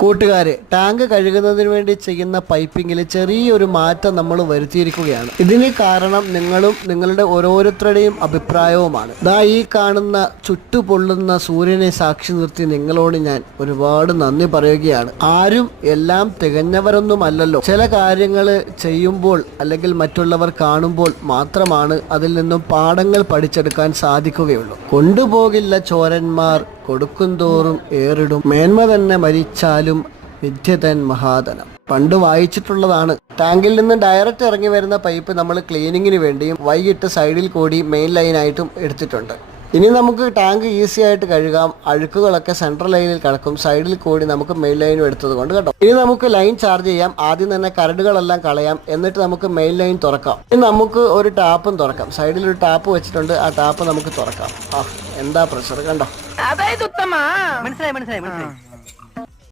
കൂട്ടുകാരെ, ടാങ്ക് കഴുകുന്നതിന് വേണ്ടി ചെയ്യുന്ന പൈപ്പിങ്ങിൽ ചെറിയൊരു മാറ്റം നമ്മൾ വരുത്തിയിരിക്കുകയാണ്. ഇതിന് കാരണം നിങ്ങളും നിങ്ങളുടെ ഓരോരുത്തരുടെയും അഭിപ്രായവുമാണ്. ഈ കാണുന്ന ചുട്ടുപൊള്ളുന്ന സൂര്യനെ സാക്ഷി നിർത്തി നിങ്ങളോട് ഞാൻ ഒരുപാട് നന്ദി പറയുകയാണ്. ആരും എല്ലാം തികഞ്ഞവരൊന്നുമല്ലല്ലോ. ചില കാര്യങ്ങൾ ചെയ്യുമ്പോൾ അല്ലെങ്കിൽ മറ്റുള്ളവർ കാണുമ്പോൾ മാത്രമാണ് അതിൽ നിന്നും പാഠങ്ങൾ പഠിച്ചെടുക്കാൻ സാധിക്കുകയുള്ളൂ. കൊണ്ടുപോകില്ല ചോരന്മാർ, കൊടുക്കുംതോറും ഏറിടും, മേന്മ തന്നെ മരിച്ചാലും വിദ്യതൻ മഹാധനം. പണ്ട് വായിച്ചിട്ടുള്ളതാണ്. ടാങ്കിൽ നിന്ന് ഡയറക്റ്റ് ഇറങ്ങി വരുന്ന പൈപ്പ് നമ്മൾ ക്ലീനിങ്ങിന് വേണ്ടിയും വൈകിട്ട് സൈഡിൽ കൂടി മെയിൻ ലൈനായിട്ടും എടുത്തിട്ടുണ്ട്. ഇനി നമുക്ക് ടാങ്ക് ഈസി ആയിട്ട് കഴുകാം. അഴുക്കുകളൊക്കെ സെൻട്രൽ ലൈനിൽ കിടക്കും, സൈഡിൽ കൂടി നമുക്ക് മെയിൻ ലൈനും എടുത്തത് കൊണ്ട് കേട്ടോ. ഇനി നമുക്ക് ലൈൻ ചാർജ് ചെയ്യാം. ആദ്യം തന്നെ കരടുകളെല്ലാം കളയാം, എന്നിട്ട് നമുക്ക് മെയിൻ ലൈൻ തുറക്കാം. ഇനി നമുക്ക് ഒരു ടാപ്പും തുറക്കാം. സൈഡിൽ ഒരു ടാപ്പ് വെച്ചിട്ടുണ്ട്, ആ ടാപ്പ് നമുക്ക് തുറക്കാം. എന്താ പ്രഷർ കണ്ടോ. അതായത് ഉത്തമ മനസ്സിലായി.